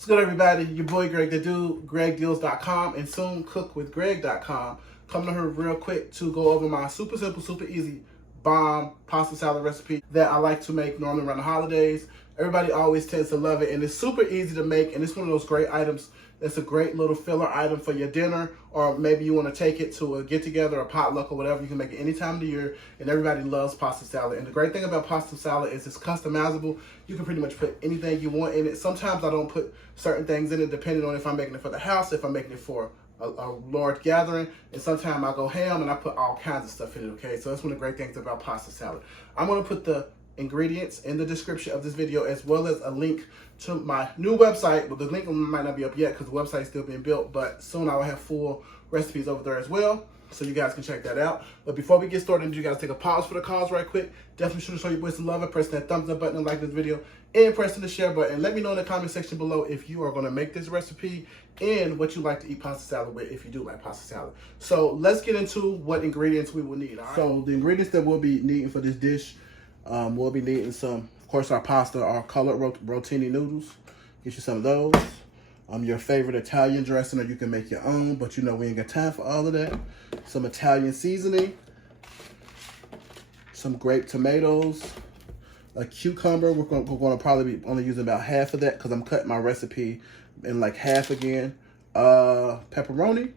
What's good, everybody? Your boy Greg the Dude, GregDeals.com, and soon CookWithGreg.com. Coming here real quick to go over my super simple, super easy bomb pasta salad recipe that I like to make normally around the holidays. Everybody always tends to love it, and it's super easy to make, and it's one of those great items that's a great little filler item for your dinner, or maybe you want to take it to a get-together, a potluck, or whatever. You can make it any time of the year, and everybody loves pasta salad. And the great thing about pasta salad is it's customizable. You can pretty much put anything you want in it. Sometimes I don't put certain things in it depending on if I'm making it for the house, if I'm making it for a large gathering, and sometimes I go ham and I put all kinds of stuff in it, okay? So that's one of the great things about pasta salad. I'm gonna put the ingredients in the description of this video, as well as a link to my new website. But the link might not be up yet because the website is still being built, but soon I will have full recipes over there as well, so you guys can check that out. But before we get started, you guys take a pause for the cause right quick. Definitely should show your boys some love and press that thumbs up button and like this video, and pressing the share button. Let me know in the comment section below if you are going to make this recipe and what you like to eat pasta salad with, if you do like pasta salad. So let's get into what ingredients we will need. All right? So the ingredients that we'll be needing for this dish, we'll be needing some, of course, our pasta, our colored rotini noodles. Get you some of those. Your favorite Italian dressing, or you can make your own, but you know we ain't got time for all of that. Some Italian seasoning, some grape tomatoes, a cucumber. We're going to probably be only using about half of that because I'm cutting my recipe in like half again. Pepperoni,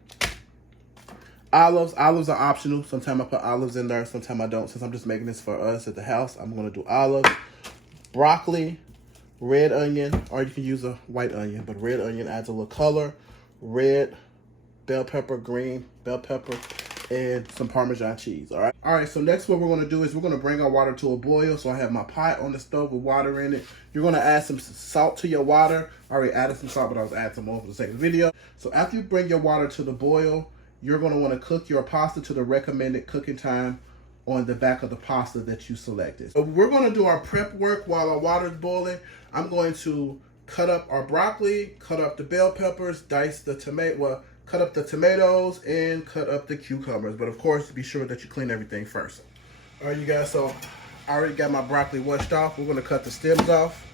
olives. Olives are optional. Sometimes I put olives in there, sometimes I don't. Since I'm just making this for us at the house, I'm going to do olives. Broccoli, red onion, or you can use a white onion, but red onion adds a little color. Red bell pepper, green bell pepper, and some Parmesan cheese. All right, so next what we're going to do is we're going to bring our water to a boil. So I have my pot on the stove with water in it. You're going to add some salt to your water. I already added some salt, but I was adding some more for the sake of the video. So after you bring your water to the boil, you're going to want to cook your pasta to the recommended cooking time on the back of the pasta that you selected. So we're going to do our prep work while our water is boiling. I'm going to cut up our broccoli, cut up the bell peppers, dice the tomato, well, cut up the tomatoes, and cut up the cucumbers. But of course, be sure that you clean everything first. All right, you guys, so I already got my broccoli washed off. We're going to cut the stems off,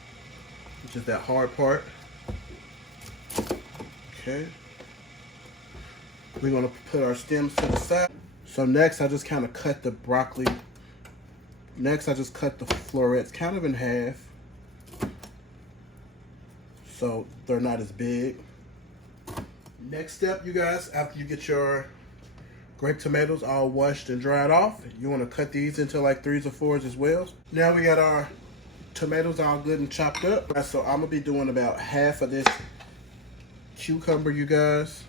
which is that hard part. Okay. We're going to put our stems to the side. So next, I just kind of cut the broccoli. Next, I just cut the florets kind of in half, so they're not as big. Next step, you guys, after you get your grape tomatoes all washed and dried off, you want to cut these into like 3s or 4s as well. Now we got our tomatoes all good and chopped up. So I'm gonna be doing about half of this cucumber, you guys.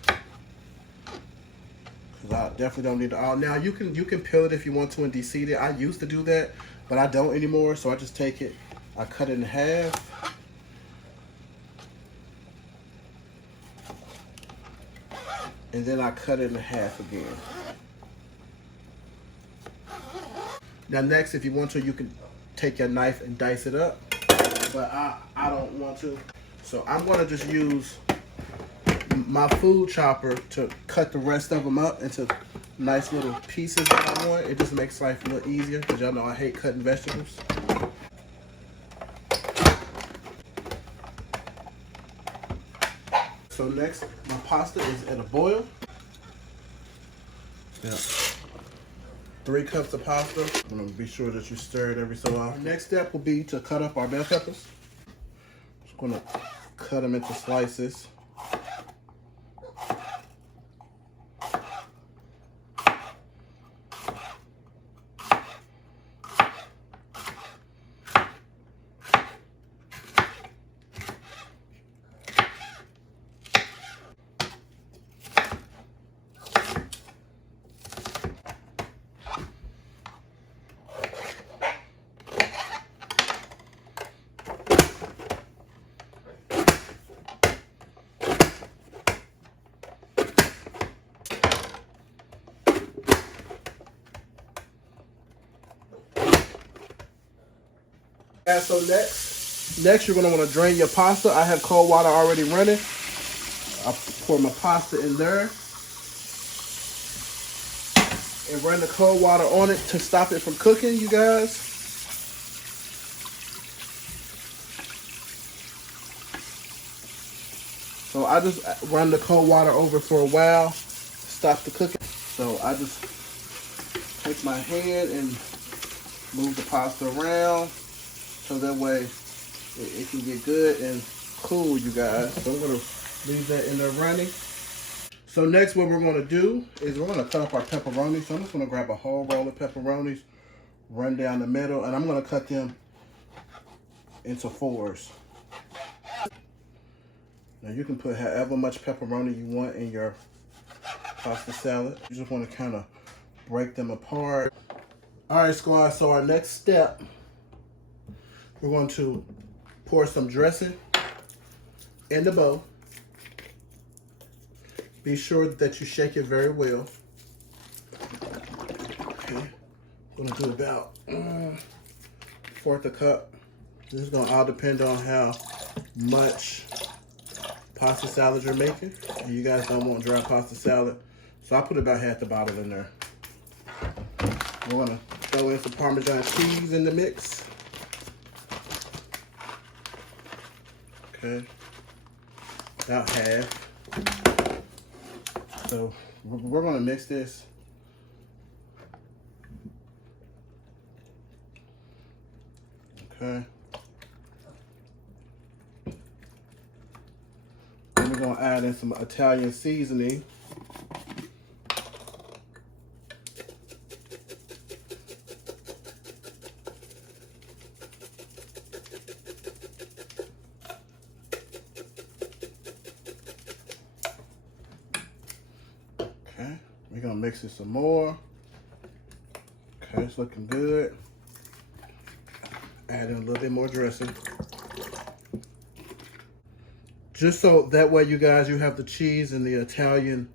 I definitely don't need it all. Now you can peel it if you want to and de-seed it. I used to do that, but I don't anymore. So I just take it, I cut it in half, and then I cut it in half again. Now next, if you want to, you can take your knife and dice it up, but I don't want to. So I'm gonna just use my food chopper to cut the rest of them up into nice little pieces that I want. It just makes life a little easier because y'all know I hate cutting vegetables. So next, my pasta is at a boil. Yeah. 3 cups of pasta. I'm gonna be sure that you stir it every so often. Next step will be to cut up our bell peppers. Just gonna cut them into slices. So next you're gonna want to drain your pasta. I have cold water already running. I pour my pasta in there and run the cold water on it to stop it from cooking, you guys. So I just run the cold water over for a while, stop the cooking. So I just take my hand and move the pasta around so that way it can get good and cool, you guys. So I'm gonna leave that in there running. So next what we're gonna do is we're gonna cut up our pepperonis. So I'm just gonna grab a whole roll of pepperonis, run down the middle, and I'm gonna cut them into fours. Now you can put however much pepperoni you want in your pasta salad. You just want to kind of break them apart. All right, squad, so our next step, we're going to pour some dressing in the bowl. Be sure that you shake it very well. Okay, I'm gonna do about fourth a cup. This is gonna all depend on how much pasta salad you're making. And you guys don't want dry pasta salad, so I put about half the bottle in there. We're gonna throw in some Parmesan cheese in the mix. Okay, about half. So we're gonna mix this. Okay. Then we're gonna add in some Italian seasoning. Okay, we're gonna mix it some more. Okay, it's looking good. Add in a little bit more dressing. Just so that way, you guys, you have the cheese and the Italian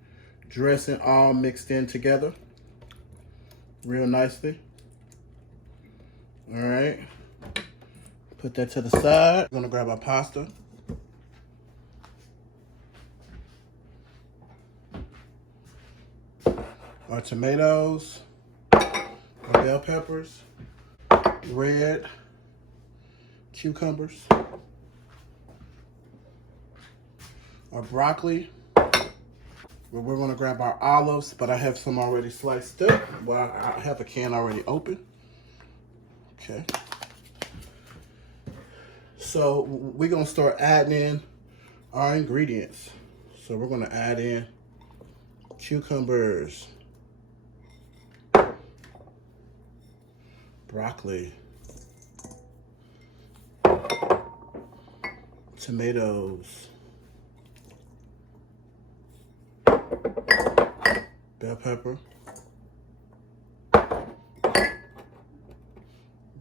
dressing all mixed in together real nicely. All right, put that to the side. We're gonna grab our pasta. Our tomatoes, our bell peppers, red cucumbers, our broccoli. We're gonna grab our olives, but I have some already sliced up. Well, I have a can already open. Okay. So we're gonna start adding in our ingredients. So we're gonna add in cucumbers, broccoli, tomatoes, bell pepper,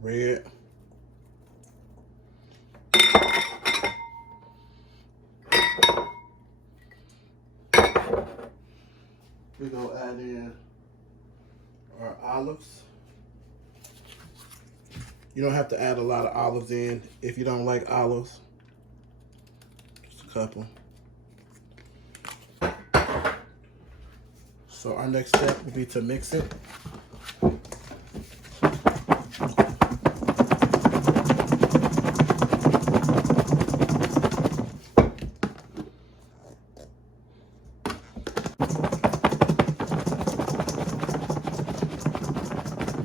red, we're gonna add in our olives. You don't have to add a lot of olives in if you don't like olives. Just a couple. So our next step will be to mix it.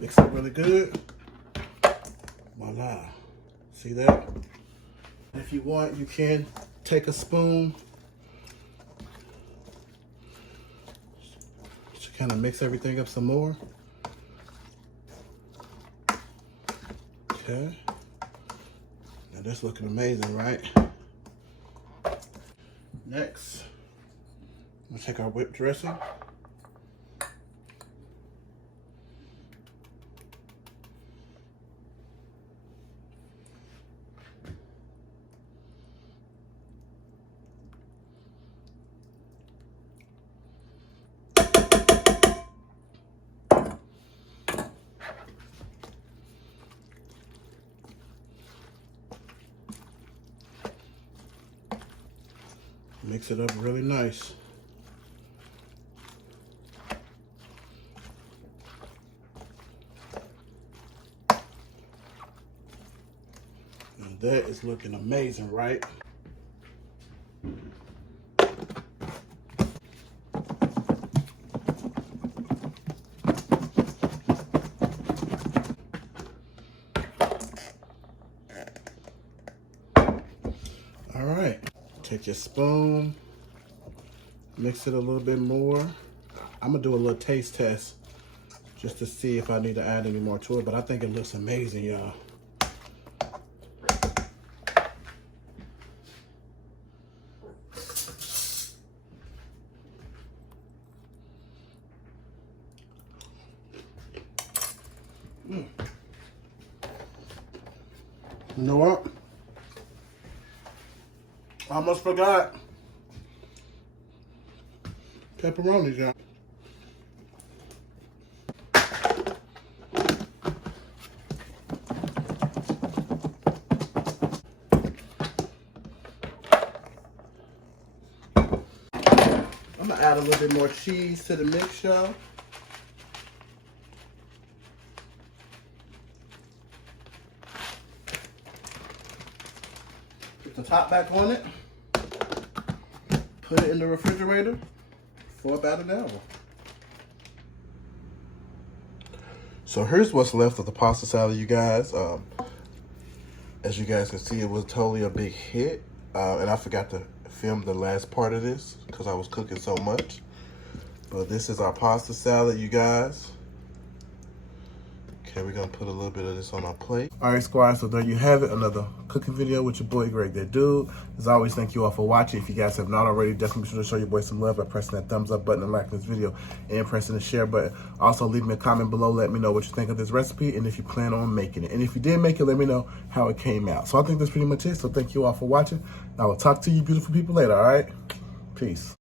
Mix it really good. Voila. See that? If you want, you can take a spoon to kind of mix everything up some more. Okay. Now that's looking amazing, right? Next, we'll take our whipped dressing. Mix it up really nice. And that is looking amazing, right? Take your spoon, mix it a little bit more. I'm gonna do a little taste test just to see if I need to add any more to it, but I think it looks amazing, y'all. You know what? I almost forgot. Pepperonis, y'all. I'm gonna add a little bit more cheese to the mix, y'all. Put the top back on it. Put it in the refrigerator for about an hour. So here's what's left of the pasta salad, you guys. As you guys can see, it was totally a big hit. And I forgot to film the last part of this because I was cooking so much. But this is our pasta salad, you guys. Okay, we're gonna put a little bit of this on our plate. All right, squad, so there you have it. Another cooking video with your boy, Greg the Dude. As always, thank you all for watching. If you guys have not already, definitely be sure to show your boy some love by pressing that thumbs up button and liking this video and pressing the share button. Also, leave me a comment below. Let me know what you think of this recipe and if you plan on making it. And if you did make it, let me know how it came out. So I think that's pretty much it. So thank you all for watching. I will talk to you beautiful people later, all right? Peace.